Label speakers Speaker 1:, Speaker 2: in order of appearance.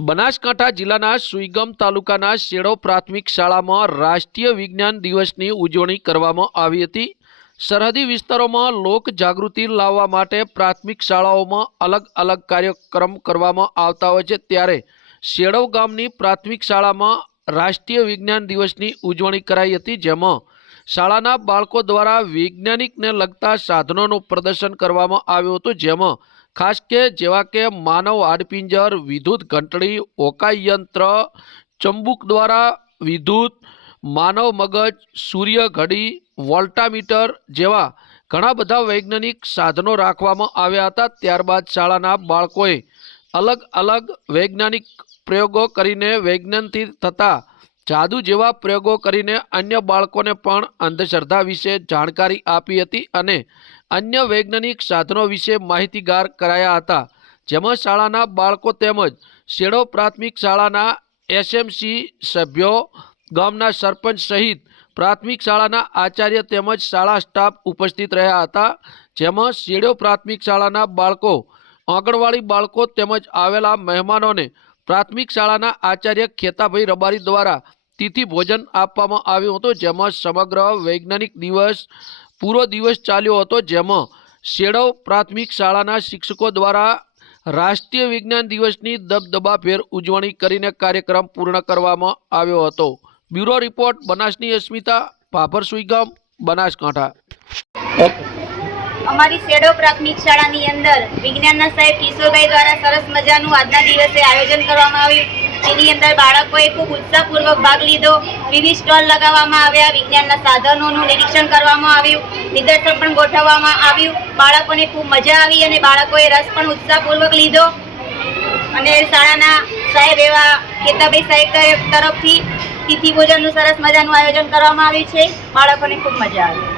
Speaker 1: બનાસકાંઠા જિલ્લાના સુઈગમ તાલુકાના શેડો પ્રાથમિક શાળામાં રાષ્ટ્રીય વિજ્ઞાન દિવસની ઉજવણી કરવામાં આવી હતી. સરહદી વિસ્તારોમાં લોક જાગૃતિ લાવવા માટે પ્રાથમિક શાળાઓમાં અલગ અલગ કાર્યક્રમ કરવામાં આવતા હોય છે. ત્યારે શેડો ગામની પ્રાથમિક શાળામાં રાષ્ટ્રીય વિજ્ઞાન દિવસની ઉજવણી કરાઈ હતી, જેમાં શાળાના બાળકો દ્વારા વૈજ્ઞાનિકને લગતા સાધનોનું પ્રદર્શન કરવામાં આવ્યું હતું, જેમાં ખાસ કે જેવા કે માનવ હાડપિંજર વિદ્યુત ઘંટડી, ઓકાઈ યંત્ર, ચંબુક દ્વારા વિદ્યુત, માનવ મગજ, સૂર્ય ઘડી, વોલ્ટામીટર જેવા ઘણા બધા વૈજ્ઞાનિક સાધનો રાખવામાં આવ્યા હતા. ત્યારબાદ શાળાના બાળકોએ અલગ અલગ વૈજ્ઞાનિક પ્રયોગો કરીને વૈજ્ઞાનથી થતા જાદુ જેવા પ્રયોગો કરીને અન્ય બાળકોને પણ અંધશ્રદ્ધા વિશે જાણકારી આપી હતી અને અન્ય વૈજ્ઞાનિક સાધનો વિશે માહિતીગાર કરાયા હતા, જેમાં શાળાના બાળકો તેમજ શેડો પ્રાથમિક શાળાના એસએમસી સભ્યો, ગામના સરપંચ સહિત પ્રાથમિક શાળાના આચાર્ય તેમજ શાળા સ્ટાફ ઉપસ્થિત રહ્યા હતા, જેમાં શેડો પ્રાથમિક શાળાના બાળકો, આંગણવાડી બાળકો તેમજ આવેલા મહેમાનોને પ્રાથમિક શાળાના આચાર્ય ખેતાભાઈ રબારી દ્વારા તિથિ ભોજન આપવામાં આવ્યું હતું, જેમાં સમગ્ર વૈજ્ઞાનિક દિવસ, પૂરો દિવસ ચાલ્યો હતો, જેમાં શેડો પ્રાથમિક શાળાના શિક્ષકો દ્વારા રાષ્ટ્રીય વિજ્ઞાન દિવસની દબદબાભેર ઉજવણી કરીને કાર્યક્રમ પૂર્ણ કરવામાં આવ્યો હતો. બ્યુરો રિપોર્ટ, બનાસની અસ્મિતા, ભાભર સુઈગામ, બનાસકાંઠા.
Speaker 2: અમારી શેડો પ્રાથમિક શાળાની અંદર વિજ્ઞાનના સાહેબ કિશોરભાઈ દ્વારા સરસ મજાનું આજના દિવસે આયોજન કરવામાં આવ્યું. જેની અંદર બાળકોએ ખૂબ ઉત્સાહપૂર્વક ભાગ લીધો. વિવિધ સ્ટોલ લગાવવામાં આવ્યા. વિજ્ઞાનના સાધનોનું નિરીક્ષણ કરવામાં આવ્યું. નિદર્શન પણ ગોઠવવામાં આવ્યું. બાળકોને ખૂબ મજા આવી અને બાળકોએ રસ પણ ઉત્સાહપૂર્વક લીધો. અને શાળાના સાહેબ એવા કેતાભાઈ સાહેબ તરફથી તિથિ ભોજનનું સરસ મજાનું આયોજન કરવામાં આવ્યું છે. બાળકોને ખૂબ મજા આવી.